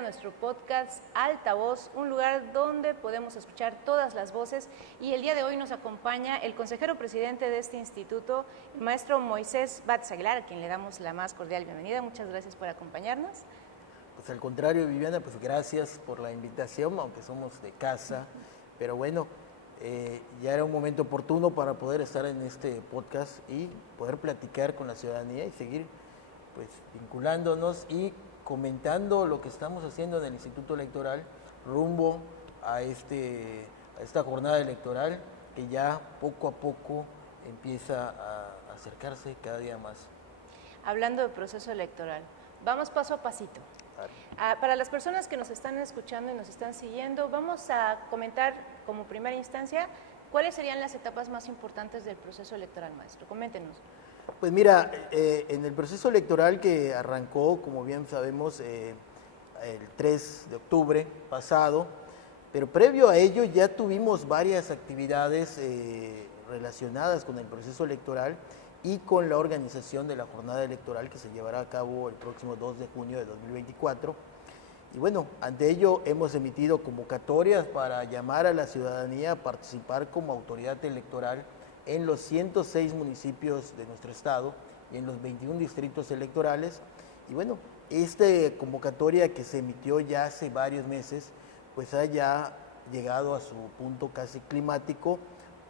a nuestro podcast Altavoz, un lugar donde podemos escuchar todas las voces. Y el día de hoy nos acompaña el consejero presidente de este instituto, el maestro Moisés Bates Aguilar, a quien le damos la más cordial bienvenida. Muchas gracias por acompañarnos. Pues al contrario, Viviana, pues gracias por la invitación, aunque somos de casa, pero bueno, ya era un momento oportuno para poder estar en este podcast y poder platicar con la ciudadanía y seguir pues vinculándonos y comentando lo que estamos haciendo en el Instituto Electoral rumbo a esta jornada electoral que ya poco a poco empieza a acercarse cada día más. Hablando de proceso electoral, vamos paso a pasito. Para las personas que nos están escuchando y nos están siguiendo, vamos a comentar como primera instancia cuáles serían las etapas más importantes del proceso electoral, maestro. Coméntenos. Pues mira, en el proceso electoral que arrancó, como bien sabemos, el 3 de octubre pasado, pero previo a ello ya tuvimos varias actividades relacionadas con el proceso electoral y con la organización de la jornada electoral que se llevará a cabo el próximo 2 de junio de 2024. Y bueno, ante ello hemos emitido convocatorias para llamar a la ciudadanía a participar como autoridad electoral en los 106 municipios de nuestro estado y en los 21 distritos electorales. Y bueno, esta convocatoria que se emitió ya hace varios meses, pues ha ya llegado a su punto casi climático,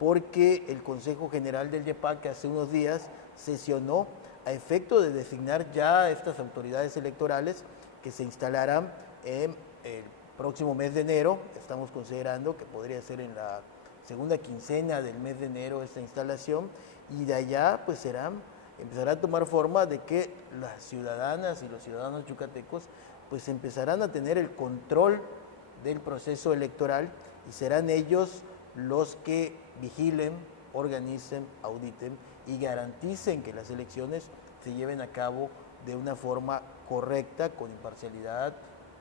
porque el Consejo General del YEPAC hace unos días sesionó a efecto de designar ya estas autoridades electorales que se instalarán en el próximo mes de enero. Estamos considerando que podría ser en la segunda quincena del mes de enero esta instalación, y de allá pues empezará a tomar forma de que las ciudadanas y los ciudadanos yucatecos pues empezarán a tener el control del proceso electoral y serán ellos los que vigilen, organicen, auditen y garanticen que las elecciones se lleven a cabo de una forma correcta, con imparcialidad,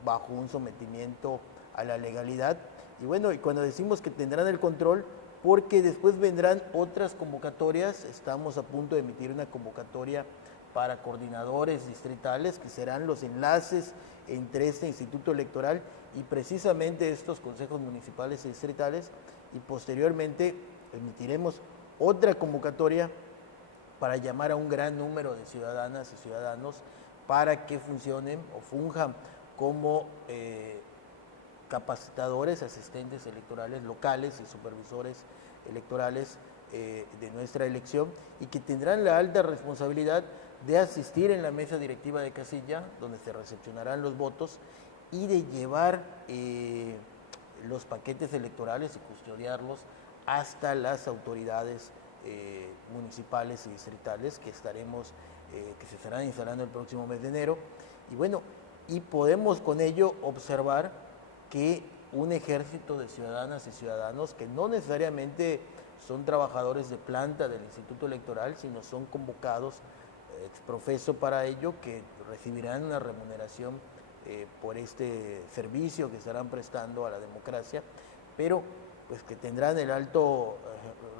bajo un sometimiento a la legalidad. Y bueno, y cuando decimos que tendrán el control, porque después vendrán otras convocatorias. Estamos a punto de emitir una convocatoria para coordinadores distritales, que serán los enlaces entre este instituto electoral y precisamente estos consejos municipales y distritales, y posteriormente emitiremos otra convocatoria para llamar a un gran número de ciudadanas y ciudadanos para que funcionen o funjan como capacitadores, asistentes electorales locales y supervisores electorales de nuestra elección, y que tendrán la alta responsabilidad de asistir en la mesa directiva de casilla, donde se recepcionarán los votos, y de llevar los paquetes electorales y custodiarlos hasta las autoridades municipales y distritales que se estarán instalando el próximo mes de enero. Y bueno, y podemos con ello observar que un ejército de ciudadanas y ciudadanos, que no necesariamente son trabajadores de planta del Instituto Electoral, sino son convocados ex professo para ello, que recibirán una remuneración por este servicio que estarán prestando a la democracia, pero pues que tendrán el alto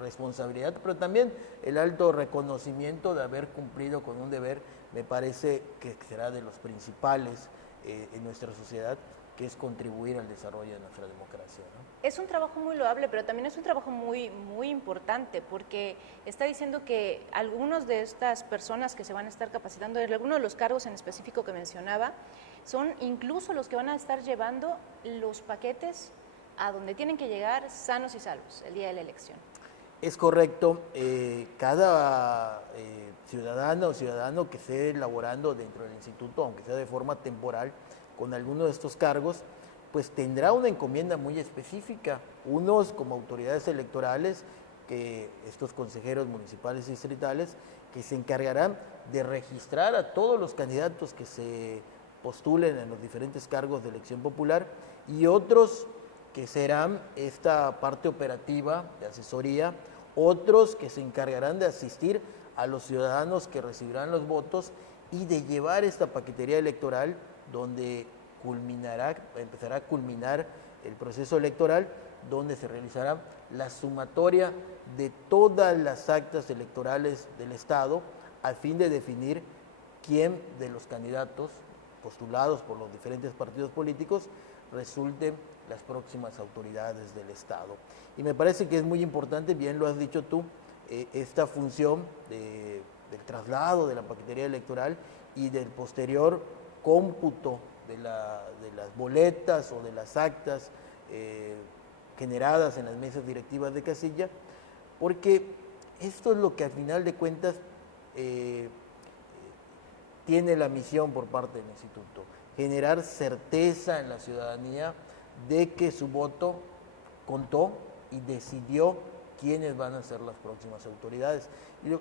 responsabilidad, pero también el alto reconocimiento de haber cumplido con un deber. Me parece que será de los principales en nuestra sociedad, que es contribuir al desarrollo de nuestra democracia, ¿no? Es un trabajo muy loable, pero también es un trabajo muy importante, porque está diciendo que algunos de estas personas que se van a estar capacitando, algunos de los cargos en específico que mencionaba, son incluso los que van a estar llevando los paquetes a donde tienen que llegar sanos y salvos el día de la elección. Es correcto. Cada ciudadana o ciudadano que esté laborando dentro del instituto, aunque sea de forma temporal, con alguno de estos cargos, pues tendrá una encomienda muy específica. Unos como autoridades electorales, que estos consejeros municipales y distritales, que se encargarán de registrar a todos los candidatos que se postulen en los diferentes cargos de elección popular, y otros que serán esta parte operativa de asesoría, otros que se encargarán de asistir a los ciudadanos que recibirán los votos y de llevar esta paquetería electoral, donde empezará a culminar el proceso electoral, donde se realizará la sumatoria de todas las actas electorales del Estado, a fin de definir quién de los candidatos postulados por los diferentes partidos políticos resulten las próximas autoridades del Estado. Y me parece que es muy importante, bien lo has dicho tú, esta función del traslado de la paquetería electoral y del posterior cómputo de las boletas o de las actas generadas en las mesas directivas de casilla, porque esto es lo que al final de cuentas tiene la misión por parte del instituto, generar certeza en la ciudadanía de que su voto contó y decidió quiénes van a ser las próximas autoridades.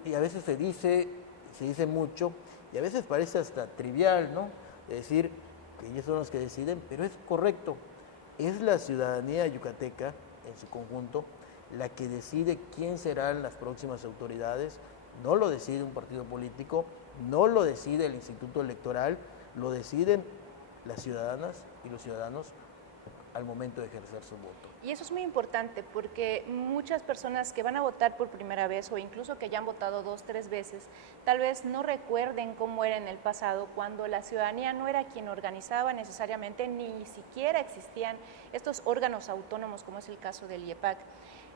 Y a veces se dice mucho, y a veces parece hasta trivial, ¿no? De decir que ellos son los que deciden, pero es correcto. Es la ciudadanía yucateca en su conjunto la que decide quién serán las próximas autoridades. No lo decide un partido político, no lo decide el Instituto Electoral, lo deciden las ciudadanas y los ciudadanos al momento de ejercer su voto. Y eso es muy importante porque muchas personas que van a votar por primera vez o incluso que ya han votado 2, 3 veces, tal vez no recuerden cómo era en el pasado cuando la ciudadanía no era quien organizaba necesariamente, ni siquiera existían estos órganos autónomos como es el caso del IEPAC.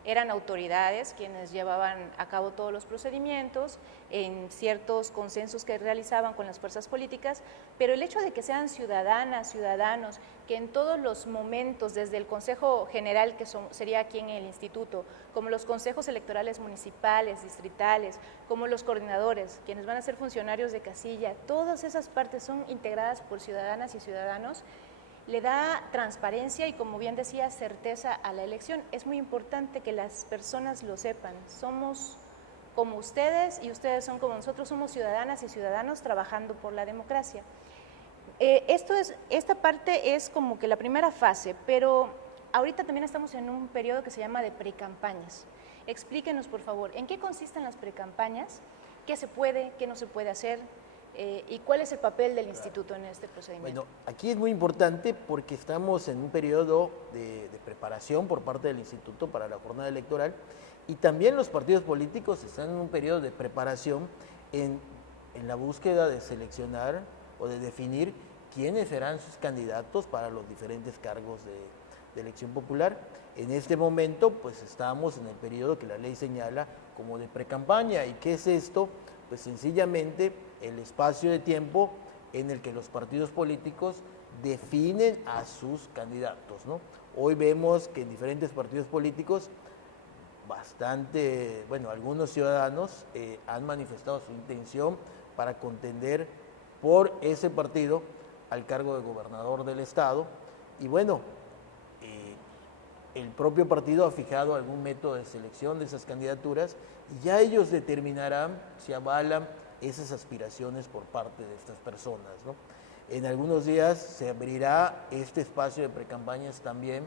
Eran autoridades quienes llevaban a cabo todos los procedimientos en ciertos consensos que realizaban con las fuerzas políticas, pero el hecho de que sean ciudadanas, ciudadanos, que en todos los momentos, desde el Consejo General, que sería aquí en el instituto, como los consejos electorales municipales, distritales, como los coordinadores, quienes van a ser funcionarios de casilla, todas esas partes son integradas por ciudadanas y ciudadanos, le da transparencia y, como bien decía, certeza a la elección. Es muy importante que las personas lo sepan. Somos como ustedes y ustedes son como nosotros, somos ciudadanas y ciudadanos trabajando por la democracia. Esta parte es como que la primera fase, pero ahorita también estamos en un periodo que se llama de precampañas. Explíquenos, por favor, ¿en qué consisten las precampañas? ¿Qué se puede, qué no se puede hacer? ¿Y cuál es el papel del instituto en este procedimiento? Bueno, aquí es muy importante porque estamos en un periodo de preparación por parte del instituto para la jornada electoral y también los partidos políticos están en un periodo de preparación en la búsqueda de seleccionar o de definir quiénes serán sus candidatos para los diferentes cargos de elección popular. En este momento, pues estamos en el periodo que la ley señala como de precampaña. ¿Y qué es esto? Pues sencillamente el espacio de tiempo en el que los partidos políticos definen a sus candidatos, ¿no? Hoy vemos que en diferentes partidos políticos algunos ciudadanos han manifestado su intención para contender por ese partido al cargo de gobernador del estado y bueno, el propio partido ha fijado algún método de selección de esas candidaturas y ya ellos determinarán si avalan esas aspiraciones por parte de estas personas, ¿no? En algunos días se abrirá este espacio de precampañas también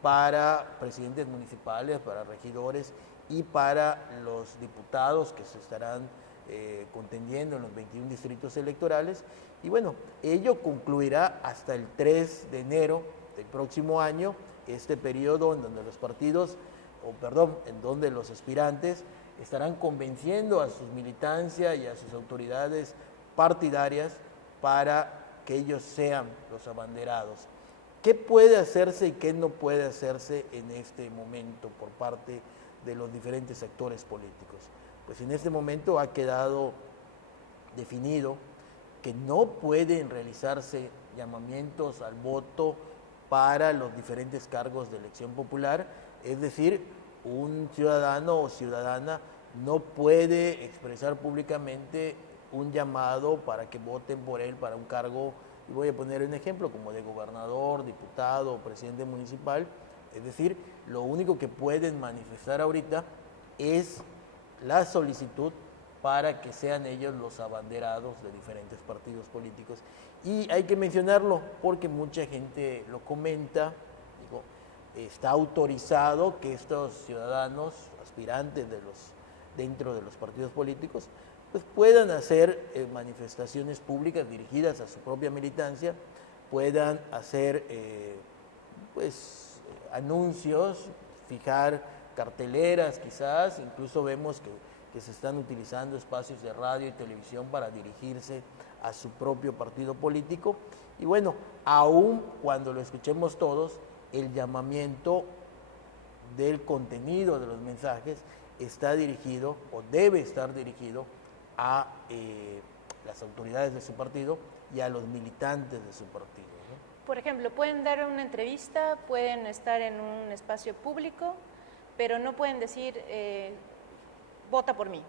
para presidentes municipales, para regidores y para los diputados que se estarán contendiendo en los 21 distritos electorales. Y bueno, ello concluirá hasta el 3 de enero del próximo año, este periodo en donde en donde los aspirantes estarán convenciendo a su militancia y a sus autoridades partidarias para que ellos sean los abanderados. ¿Qué puede hacerse y qué no puede hacerse en este momento por parte de los diferentes actores políticos? Pues en este momento ha quedado definido que no pueden realizarse llamamientos al voto para los diferentes cargos de elección popular, es decir, un ciudadano o ciudadana no puede expresar públicamente un llamado para que voten por él para un cargo, y voy a poner un ejemplo, como de gobernador, diputado o presidente municipal. Es decir, lo único que pueden manifestar ahorita es la solicitud para que sean ellos los abanderados de diferentes partidos políticos. Y hay que mencionarlo porque mucha gente lo comenta, está autorizado que estos ciudadanos aspirantes dentro de los partidos políticos pues puedan hacer manifestaciones públicas dirigidas a su propia militancia, puedan hacer anuncios, fijar carteleras quizás, incluso vemos que se están utilizando espacios de radio y televisión para dirigirse a su propio partido político. Y bueno, aún cuando lo escuchemos todos, el llamamiento del contenido de los mensajes está dirigido o debe estar dirigido a las autoridades de su partido y a los militantes de su partido, ¿no? Por ejemplo, pueden dar una entrevista, pueden estar en un espacio público, pero no pueden decir, vota por mí.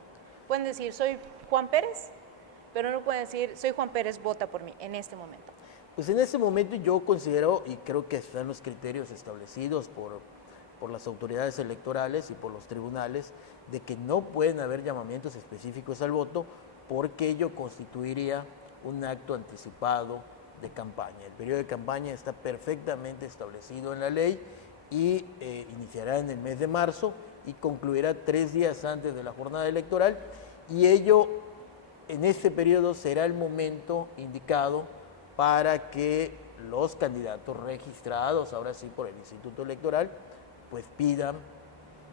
Pueden decir, soy Juan Pérez, pero no pueden decir, soy Juan Pérez, vota por mí, en este momento. Pues en este momento yo considero, y creo que están los criterios establecidos por las autoridades electorales y por los tribunales, de que no pueden haber llamamientos específicos al voto, porque ello constituiría un acto anticipado de campaña. El periodo de campaña está perfectamente establecido en la ley y iniciará en el mes de marzo y concluirá 3 días antes de la jornada electoral, y ello en este periodo será el momento indicado para que los candidatos registrados, ahora sí por el Instituto Electoral, pues pidan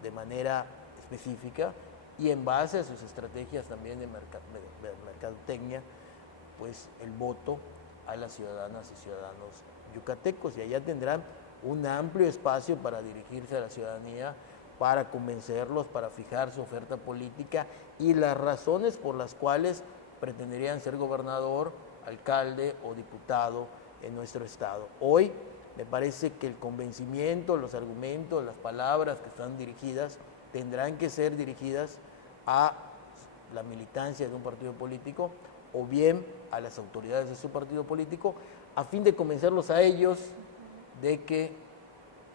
de manera específica y en base a sus estrategias también de mercadotecnia, pues el voto a las ciudadanas y ciudadanos yucatecos, y allá tendrán un amplio espacio para dirigirse a la ciudadanía, para convencerlos, para fijar su oferta política y las razones por las cuales pretenderían ser gobernador, alcalde o diputado en nuestro estado. Hoy me parece que el convencimiento, los argumentos, las palabras que están dirigidas tendrán que ser dirigidas a la militancia de un partido político o bien a las autoridades de su partido político, a fin de convencerlos a ellos de que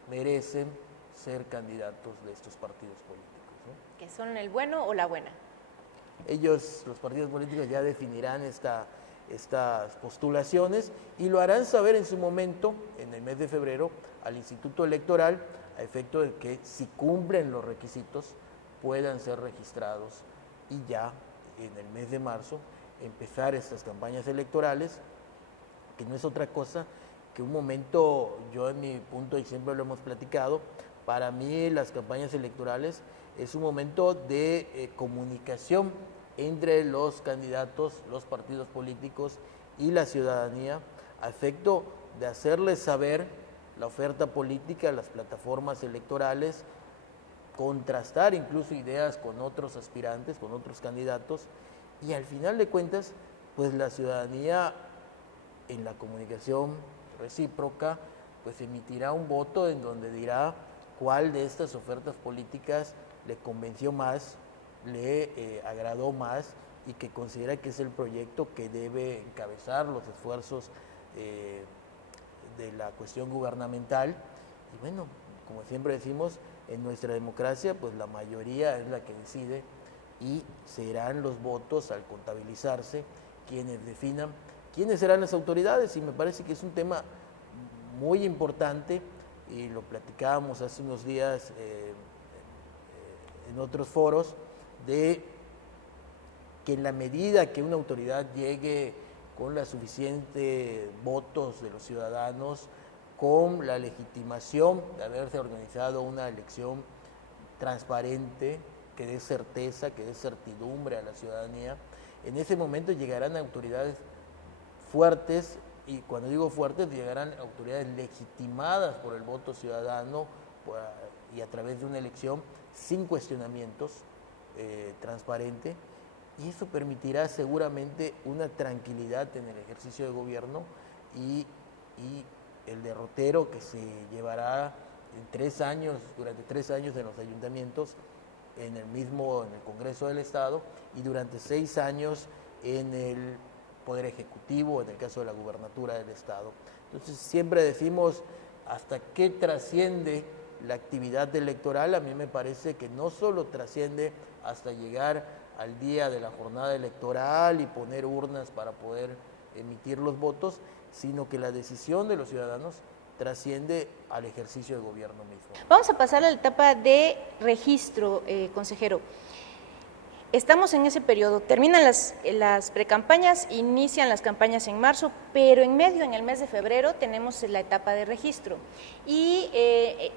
merecen ser candidatos de estos partidos políticos, ¿no? ¿Que son el bueno o la buena? Ellos, los partidos políticos, ya definirán estas postulaciones y lo harán saber en su momento, en el mes de febrero, al Instituto Electoral, a efecto de que si cumplen los requisitos puedan ser registrados y ya en el mes de marzo empezar estas campañas electorales, que no es otra cosa que un momento, yo en mi punto, y siempre lo hemos platicado, para mí las campañas electorales es un momento de comunicación entre los candidatos, los partidos políticos y la ciudadanía, a efecto de hacerles saber la oferta política, las plataformas electorales, contrastar incluso ideas con otros aspirantes, con otros candidatos, y al final de cuentas, pues la ciudadanía en la comunicación recíproca, pues emitirá un voto en donde dirá cuál de estas ofertas políticas le convenció más, le agradó más y que considera que es el proyecto que debe encabezar los esfuerzos de la cuestión gubernamental. Y bueno, como siempre decimos, en nuestra democracia pues la mayoría es la que decide y serán los votos al contabilizarse quienes definan quiénes serán las autoridades, y me parece que es un tema muy importante y lo platicábamos hace unos días en otros foros, de que en la medida que una autoridad llegue con la suficiente votos de los ciudadanos, con la legitimación de haberse organizado una elección transparente, que dé certeza, que dé certidumbre a la ciudadanía, en ese momento llegarán autoridades fuertes, y cuando digo fuertes, llegarán autoridades legitimadas por el voto ciudadano y a través de una elección sin cuestionamientos, transparente, y eso permitirá seguramente una tranquilidad en el ejercicio de gobierno y el derrotero que se llevará en 3 años, durante 3 años en los ayuntamientos, en el Congreso del Estado, y durante 6 años en el Poder Ejecutivo, en el caso de la gubernatura del Estado. Entonces siempre decimos hasta qué trasciende la actividad electoral. A mí me parece que no solo trasciende hasta llegar al día de la jornada electoral y poner urnas para poder emitir los votos, sino que la decisión de los ciudadanos trasciende al ejercicio de gobierno mismo. Vamos a pasar a la etapa de registro, consejero. Estamos en ese periodo, terminan las precampañas, inician las campañas en marzo, pero en medio, en el mes de febrero, tenemos la etapa de registro. Y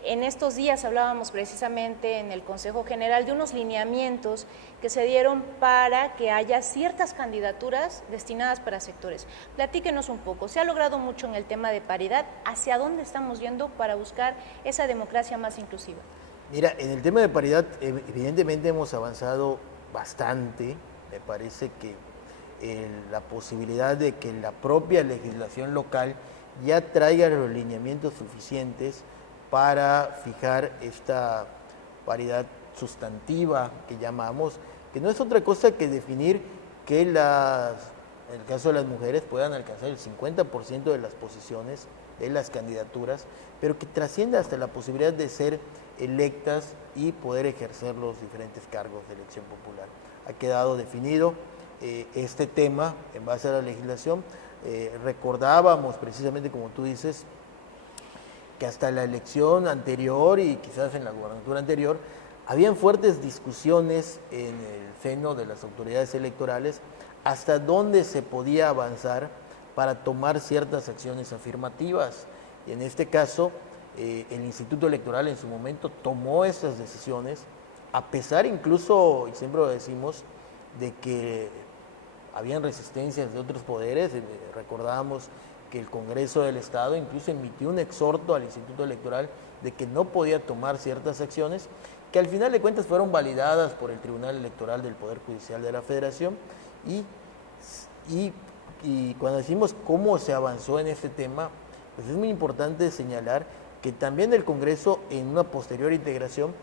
En estos días hablábamos precisamente en el Consejo General de unos lineamientos que se dieron para que haya ciertas candidaturas destinadas para sectores. Platíquenos un poco, se ha logrado mucho en el tema de paridad, ¿hacia dónde estamos yendo para buscar esa democracia más inclusiva? Mira, en el tema de paridad, evidentemente hemos avanzado bastante. Me parece que la posibilidad de que la propia legislación local ya traiga los lineamientos suficientes para fijar esta paridad sustantiva que llamamos, que no es otra cosa que definir que en el caso de las mujeres puedan alcanzar el 50% de las posiciones de las candidaturas, pero que trascienda hasta la posibilidad de ser electas y poder ejercer los diferentes cargos de elección popular. Ha quedado definido este tema en base a la legislación. Recordábamos precisamente, como tú dices, que hasta la elección anterior y quizás en la gubernatura anterior, habían fuertes discusiones en el seno de las autoridades electorales hasta dónde se podía avanzar para tomar ciertas acciones afirmativas. Y en este caso, el Instituto Electoral en su momento tomó estas decisiones, a pesar incluso, y siempre lo decimos, de que habían resistencias de otros poderes. Recordábamos que el Congreso del Estado incluso emitió un exhorto al Instituto Electoral de que no podía tomar ciertas acciones, que al final de cuentas fueron validadas por el Tribunal Electoral del Poder Judicial de la Federación. Y cuando decimos cómo se avanzó en este tema, pues es muy importante señalar que también el Congreso, en una posterior integración,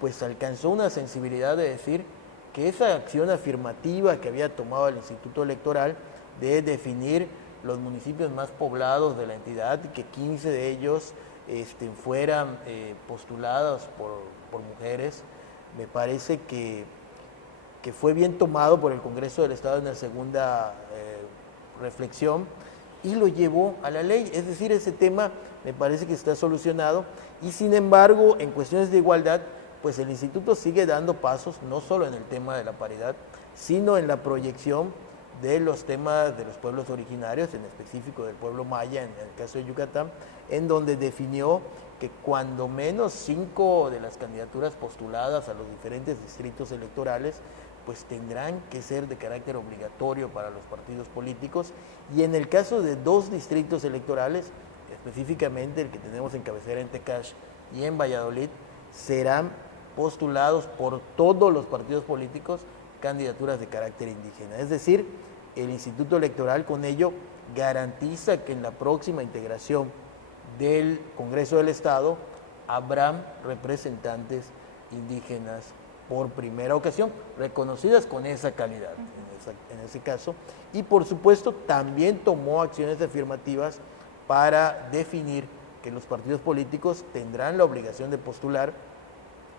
pues alcanzó una sensibilidad de decir que esa acción afirmativa que había tomado el Instituto Electoral de definir los municipios más poblados de la entidad y que 15 de ellos fueran postulados por mujeres, me parece que fue bien tomado por el Congreso del Estado en la segunda reflexión y lo llevó a la ley. Es decir, ese tema me parece que está solucionado y sin embargo, en cuestiones de igualdad, pues el Instituto sigue dando pasos, no solo en el tema de la paridad, sino en la proyección de los temas de los pueblos originarios, en específico del pueblo maya, en el caso de Yucatán, en donde definió que cuando menos 5 de las candidaturas postuladas a los diferentes distritos electorales, pues tendrán que ser de carácter obligatorio para los partidos políticos, y en el caso de 2 distritos electorales, específicamente el que tenemos en cabecera en Tecash y en Valladolid, serán postulados por todos los partidos políticos candidaturas de carácter indígena. Es decir, el Instituto Electoral con ello garantiza que en la próxima integración del Congreso del Estado habrán representantes indígenas por primera ocasión, reconocidas con esa calidad, en ese caso. Y por supuesto también tomó acciones afirmativas para definir que los partidos políticos tendrán la obligación de postular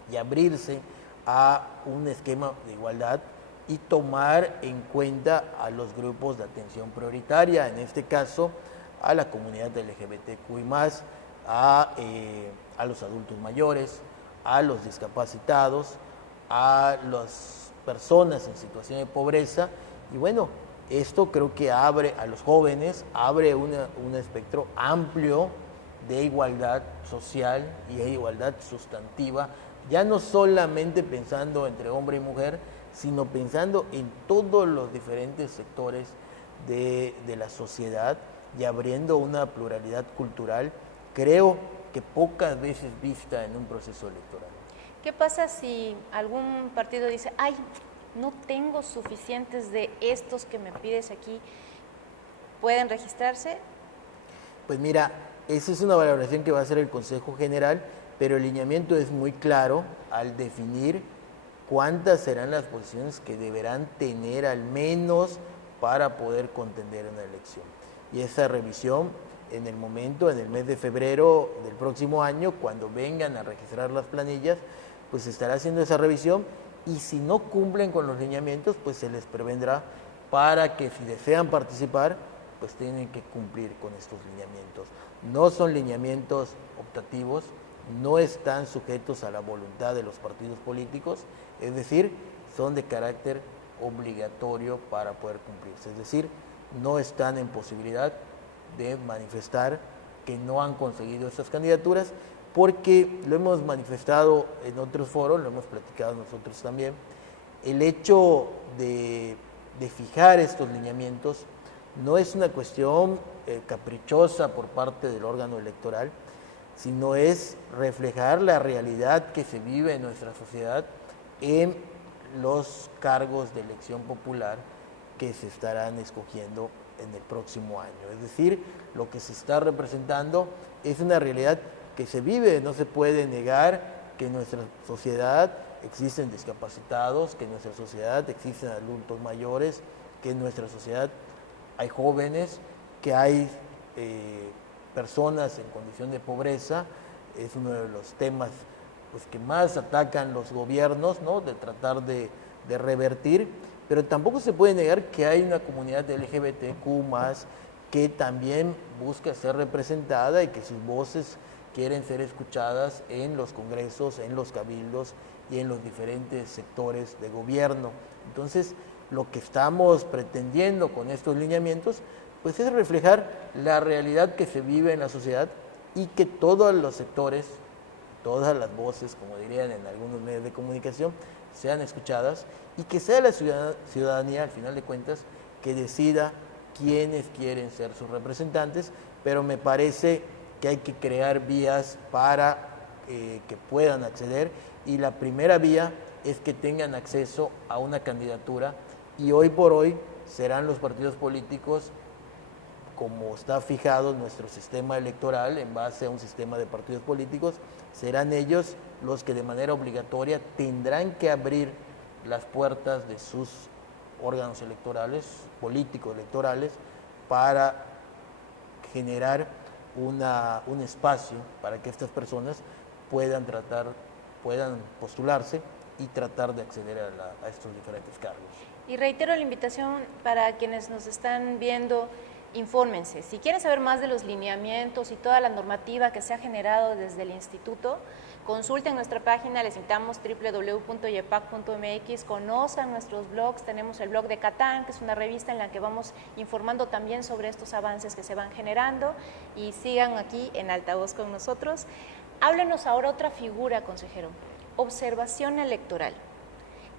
y abrirse a un esquema de igualdad y tomar en cuenta a los grupos de atención prioritaria, en este caso a la comunidad LGBTQI+, a los adultos mayores, a los discapacitados, a las personas en situación de pobreza. Y bueno, esto creo que abre a los jóvenes, abre un espectro amplio de igualdad social y de igualdad sustantiva, ya no solamente pensando entre hombre y mujer, sino pensando en todos los diferentes sectores de la sociedad y abriendo una pluralidad cultural, creo que pocas veces vista en un proceso electoral. ¿Qué pasa si algún partido dice, ay, no tengo suficientes de estos que me pides aquí? ¿Pueden registrarse? Pues mira, esa es una valoración que va a hacer el Consejo General, pero el lineamiento es muy claro al definir cuántas serán las posiciones que deberán tener al menos para poder contender una elección. Y esa revisión en el mes de febrero del próximo año, cuando vengan a registrar las planillas, pues se estará haciendo esa revisión y si no cumplen con los lineamientos, pues se les prevendrá para que si desean participar, pues tienen que cumplir con estos lineamientos. No son lineamientos optativos, no están sujetos a la voluntad de los partidos políticos, es decir, son de carácter obligatorio para poder cumplirse, es decir, no están en posibilidad de manifestar que no han conseguido estas candidaturas porque lo hemos manifestado en otros foros, lo hemos platicado nosotros también, el hecho de fijar estos lineamientos no es una cuestión caprichosa por parte del órgano electoral, sino es reflejar la realidad que se vive en nuestra sociedad en los cargos de elección popular que se estarán escogiendo en el próximo año. Es decir, lo que se está representando es una realidad que se vive, no se puede negar que en nuestra sociedad existen discapacitados, que en nuestra sociedad existen adultos mayores, que en nuestra sociedad hay jóvenes, que hay personas en condición de pobreza. Es uno de los temas pues, que más atacan los gobiernos, ¿no? De tratar de revertir, pero tampoco se puede negar que hay una comunidad LGBTQ+, que también busca ser representada y que sus voces quieren ser escuchadas en los congresos, en los cabildos y en los diferentes sectores de gobierno. Entonces, lo que estamos pretendiendo con estos lineamientos, pues es reflejar la realidad que se vive en la sociedad y que todos los sectores, todas las voces, como dirían en algunos medios de comunicación, sean escuchadas y que sea la ciudadanía, al final de cuentas, que decida quiénes quieren ser sus representantes, pero me parece que hay que crear vías para que puedan acceder, y la primera vía es que tengan acceso a una candidatura, y hoy por hoy serán los partidos políticos, como está fijado nuestro sistema electoral en base a un sistema de partidos políticos, serán ellos los que de manera obligatoria tendrán que abrir las puertas de sus órganos electorales, políticos electorales, para generar un espacio para que estas personas puedan postularse y tratar de acceder a estos diferentes cargos. Y reitero la invitación para quienes nos están viendo, infórmense. Si quieren saber más de los lineamientos y toda la normativa que se ha generado desde el instituto, consulten nuestra página, les invitamos www.yepac.mx, conozcan nuestros blogs, tenemos el blog de Catán, que es una revista en la que vamos informando también sobre estos avances que se van generando, y sigan aquí en Altavoz con nosotros. Háblenos ahora otra figura, consejero, observación electoral.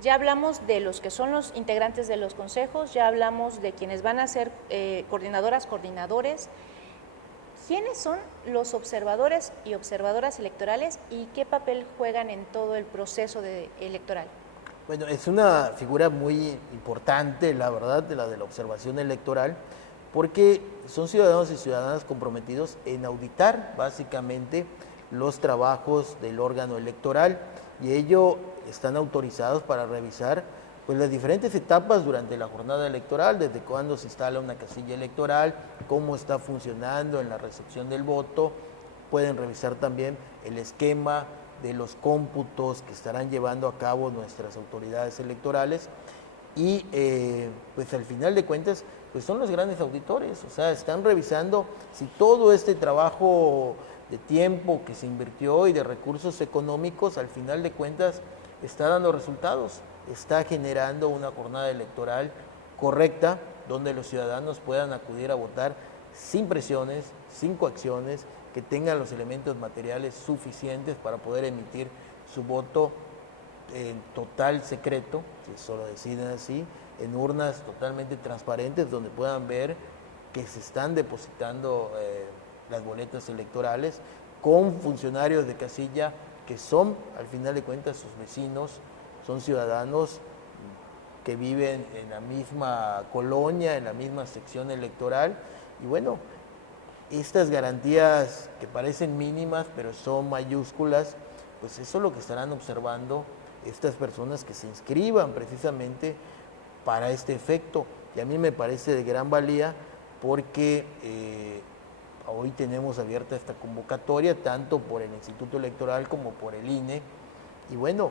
Ya hablamos de los que son los integrantes de los consejos, ya hablamos de quienes van a ser coordinadoras, coordinadores. ¿Quiénes son los observadores y observadoras electorales y qué papel juegan en todo el proceso electoral? Bueno, es una figura muy importante, la verdad, la de la observación electoral, porque son ciudadanos y ciudadanas comprometidos en auditar básicamente los trabajos del órgano electoral, y ello están autorizados para revisar pues las diferentes etapas durante la jornada electoral, desde cuándo se instala una casilla electoral, cómo está funcionando en la recepción del voto. Pueden revisar también el esquema de los cómputos que estarán llevando a cabo nuestras autoridades electorales, y pues al final de cuentas pues son los grandes auditores, o sea, están revisando si todo este trabajo de tiempo que se invirtió y de recursos económicos al final de cuentas está dando resultados, está generando una jornada electoral correcta donde los ciudadanos puedan acudir a votar sin presiones, sin coacciones, que tengan los elementos materiales suficientes para poder emitir su voto en total secreto, si eso lo deciden así, en urnas totalmente transparentes donde puedan ver que se están depositando las boletas electorales con funcionarios de casilla que son, al final de cuentas, sus vecinos, son ciudadanos que viven en la misma colonia, en la misma sección electoral. Y bueno, estas garantías que parecen mínimas, pero son mayúsculas, pues eso es lo que estarán observando estas personas que se inscriban precisamente para este efecto. Y a mí me parece de gran valía porque hoy tenemos abierta esta convocatoria, tanto por el Instituto Electoral como por el INE. Y bueno,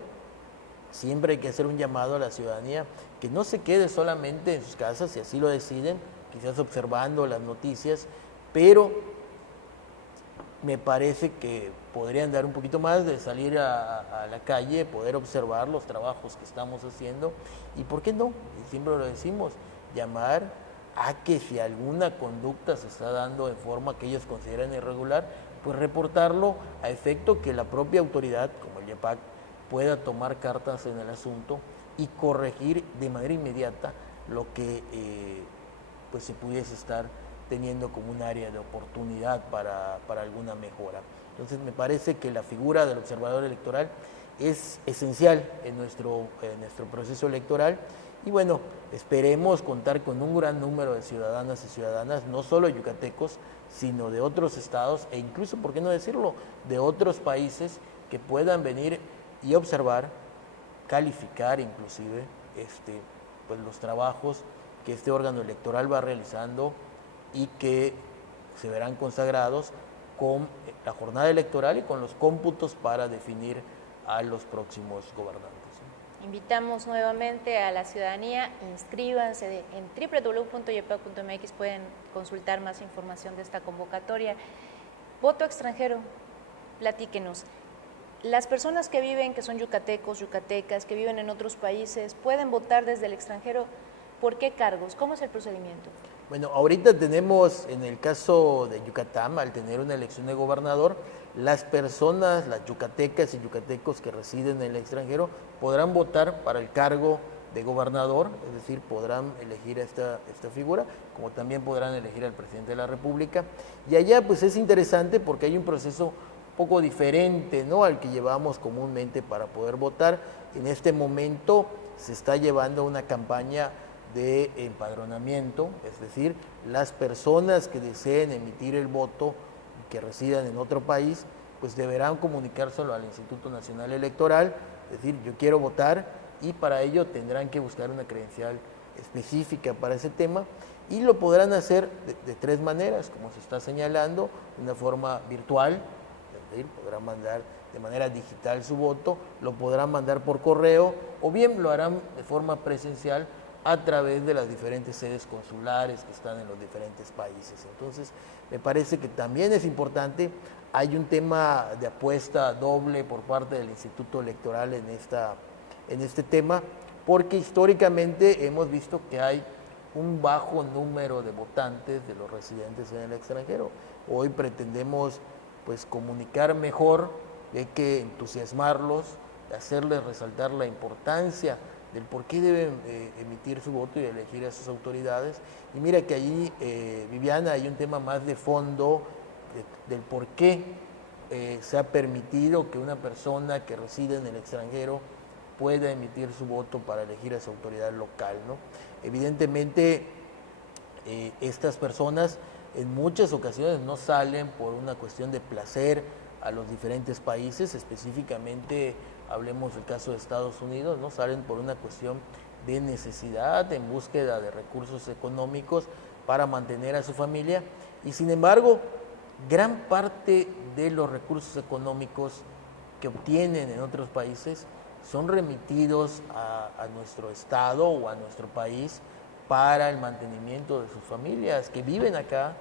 siempre hay que hacer un llamado a la ciudadanía que no se quede solamente en sus casas, si así lo deciden, quizás observando las noticias, pero me parece que podrían dar un poquito más de salir a la calle, poder observar los trabajos que estamos haciendo, y por qué no, y siempre lo decimos, llamar a que si alguna conducta se está dando en forma que ellos consideran irregular, pues reportarlo a efecto que la propia autoridad, como el IEPAC, pueda tomar cartas en el asunto y corregir de manera inmediata lo que pues se pudiese estar teniendo como un área de oportunidad para alguna mejora. Entonces me parece que la figura del observador electoral es esencial en nuestro proceso electoral y bueno, esperemos contar con un gran número de ciudadanas y ciudadanas, no solo yucatecos, sino de otros estados e incluso, por qué no decirlo, de otros países que puedan venir y observar, calificar inclusive pues los trabajos que este órgano electoral va realizando y que se verán consagrados con la jornada electoral y con los cómputos para definir a los próximos gobernantes. Invitamos nuevamente a la ciudadanía, inscríbanse en www.yepac.mx, pueden consultar más información de esta convocatoria. Voto extranjero, platíquenos. Las personas que viven, que son yucatecos, yucatecas, que viven en otros países, pueden votar desde el extranjero. ¿Por qué cargos? ¿Cómo es el procedimiento? Bueno, ahorita tenemos, en el caso de Yucatán, al tener una elección de gobernador, las personas, las yucatecas y yucatecos que residen en el extranjero podrán votar para el cargo de gobernador, es decir, podrán elegir esta figura, como también podrán elegir al presidente de la República. Y allá pues es interesante porque hay un proceso un poco diferente, ¿no?, al que llevamos comúnmente para poder votar. En este momento se está llevando una campaña de empadronamiento, es decir, las personas que deseen emitir el voto que residan en otro país, pues deberán comunicárselo al Instituto Nacional Electoral, es decir, yo quiero votar, y para ello tendrán que buscar una credencial específica para ese tema, y lo podrán hacer de tres maneras, como se está señalando, de una forma virtual, es decir, podrán mandar de manera digital su voto, lo podrán mandar por correo, o bien lo harán de forma presencial a través de las diferentes sedes consulares que están en los diferentes países. Entonces, me parece que también es importante, hay un tema de apuesta doble por parte del Instituto Electoral en este tema, porque históricamente hemos visto que hay un bajo número de votantes de los residentes en el extranjero. Hoy pretendemos pues comunicar mejor, hay que entusiasmarlos, hacerles resaltar la importancia del por qué deben emitir su voto y elegir a sus autoridades. Y mira que allí, Viviana, hay un tema más de fondo del por qué se ha permitido que una persona que reside en el extranjero pueda emitir su voto para elegir a su autoridad local, ¿no? Evidentemente, estas personas en muchas ocasiones no salen por una cuestión de placer a los diferentes países, específicamente hablemos del caso de Estados Unidos, ¿no? Salen por una cuestión de necesidad, en búsqueda de recursos económicos para mantener a su familia, y sin embargo, gran parte de los recursos económicos que obtienen en otros países son remitidos a nuestro estado o a nuestro país para el mantenimiento de sus familias, que viven acá,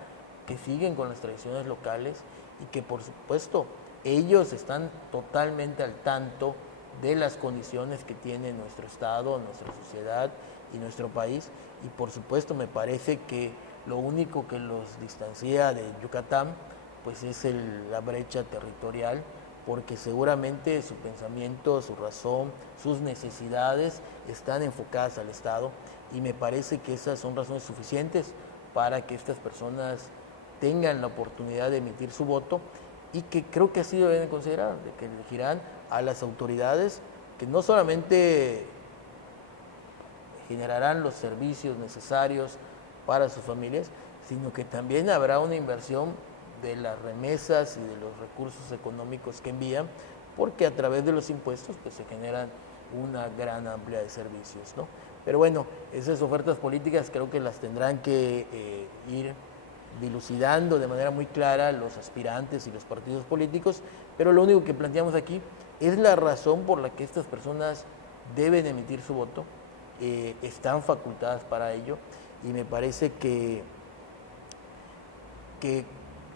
que siguen con las tradiciones locales y que por supuesto ellos están totalmente al tanto de las condiciones que tiene nuestro estado, nuestra sociedad y nuestro país, y por supuesto me parece que lo único que los distancia de Yucatán pues es la brecha territorial, porque seguramente su pensamiento, su razón, sus necesidades están enfocadas al Estado, y me parece que esas son razones suficientes para que estas personas tengan la oportunidad de emitir su voto, y que creo que así deben considerar, de que elegirán a las autoridades que no solamente generarán los servicios necesarios para sus familias, sino que también habrá una inversión de las remesas y de los recursos económicos que envían, porque a través de los impuestos pues se generan una gran amplia de servicios, ¿no? Pero bueno, esas ofertas políticas creo que las tendrán que ir dilucidando de manera muy clara los aspirantes y los partidos políticos, pero lo único que planteamos aquí es la razón por la que estas personas deben emitir su voto, están facultadas para ello, y me parece que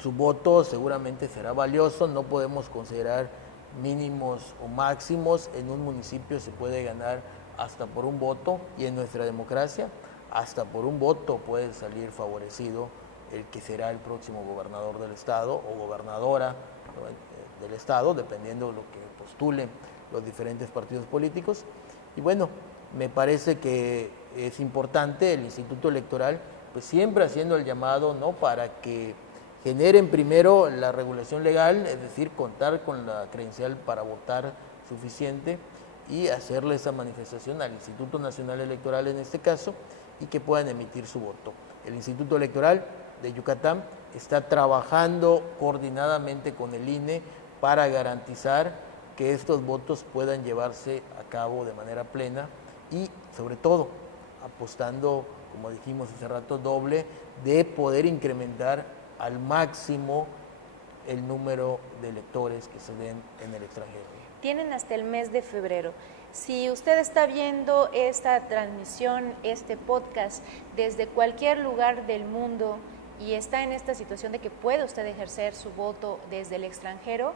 su voto seguramente será valioso. No podemos considerar mínimos o máximos. En un municipio se puede ganar hasta por un voto, y en nuestra democracia hasta por un voto puede salir favorecido el que será el próximo gobernador del estado o gobernadora, ¿no?, del estado, dependiendo de lo que postulen los diferentes partidos políticos. Y bueno, me parece que es importante el Instituto Electoral, pues siempre haciendo el llamado, ¿no?, para que generen primero la regulación legal, es decir, contar con la credencial para votar suficiente y hacerle esa manifestación al Instituto Nacional Electoral en este caso, y que puedan emitir su voto. El Instituto Electoral de Yucatán está trabajando coordinadamente con el INE para garantizar que estos votos puedan llevarse a cabo de manera plena y, sobre todo, apostando, como dijimos hace rato, doble de poder incrementar al máximo el número de electores que se den en el extranjero. Tienen hasta el mes de febrero. Si usted está viendo esta transmisión, este podcast, desde cualquier lugar del mundo y está en esta situación de que puede usted ejercer su voto desde el extranjero,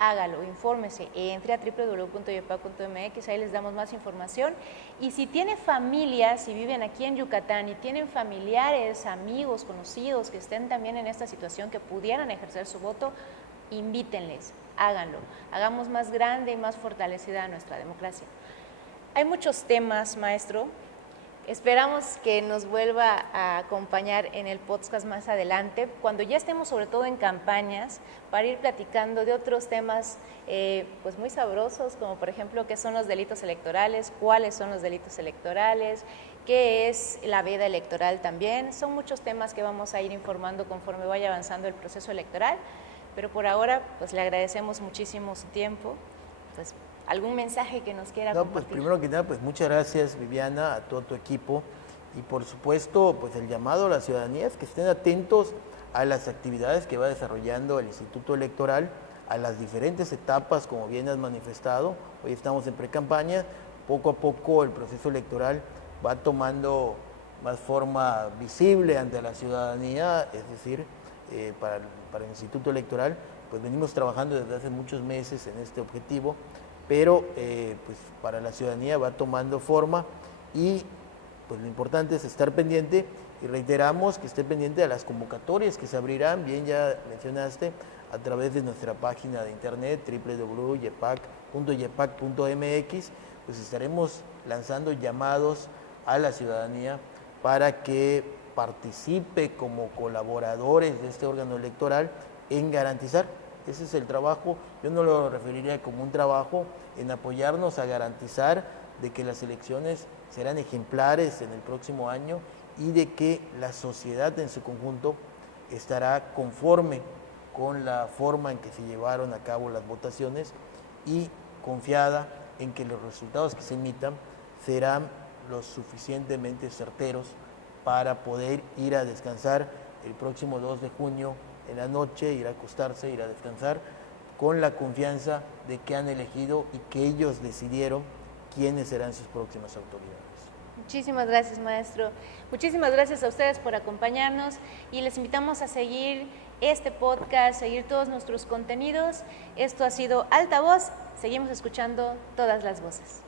hágalo, infórmese, entre a www.yepac.mx, ahí les damos más información. Y si tiene familia, si viven aquí en Yucatán y tienen familiares, amigos, conocidos que estén también en esta situación, que pudieran ejercer su voto, invítenles, háganlo, hagamos más grande y más fortalecida nuestra democracia. Hay muchos temas, maestro. Esperamos que nos vuelva a acompañar en el podcast más adelante, cuando ya estemos sobre todo en campañas, para ir platicando de otros temas pues muy sabrosos, como por ejemplo qué son los delitos electorales, cuáles son los delitos electorales, qué es la veda electoral también. Son muchos temas que vamos a ir informando conforme vaya avanzando el proceso electoral, pero por ahora pues le agradecemos muchísimo su tiempo. Pues, ¿algún mensaje que nos quiera compartir? Pues primero que nada, pues muchas gracias, Viviana, a todo tu equipo, y por supuesto, pues el llamado a la ciudadanía es que estén atentos a las actividades que va desarrollando el Instituto Electoral, a las diferentes etapas, como bien has manifestado. Hoy estamos en precampaña, poco a poco el proceso electoral va tomando más forma visible ante la ciudadanía, es decir, para el Instituto Electoral, pues venimos trabajando desde hace muchos meses en este objetivo, pero pues para la ciudadanía va tomando forma, y pues lo importante es estar pendiente, y reiteramos que esté pendiente de las convocatorias que se abrirán, bien ya mencionaste, a través de nuestra página de internet www.yepac.mx, pues estaremos lanzando llamados a la ciudadanía para que participe como colaboradores de este órgano electoral en garantizar. Ese es el trabajo. Yo no lo referiría como un trabajo, en apoyarnos a garantizar de que las elecciones serán ejemplares en el próximo año y de que la sociedad en su conjunto estará conforme con la forma en que se llevaron a cabo las votaciones y confiada en que los resultados que se emitan serán lo suficientemente certeros para poder ir a descansar el próximo 2 de junio en la noche, ir a acostarse, ir a descansar, con la confianza de que han elegido y que ellos decidieron quiénes serán sus próximas autoridades. Muchísimas gracias, maestro. Muchísimas gracias a ustedes por acompañarnos, y les invitamos a seguir este podcast, seguir todos nuestros contenidos. Esto ha sido Altavoz. Seguimos escuchando todas las voces.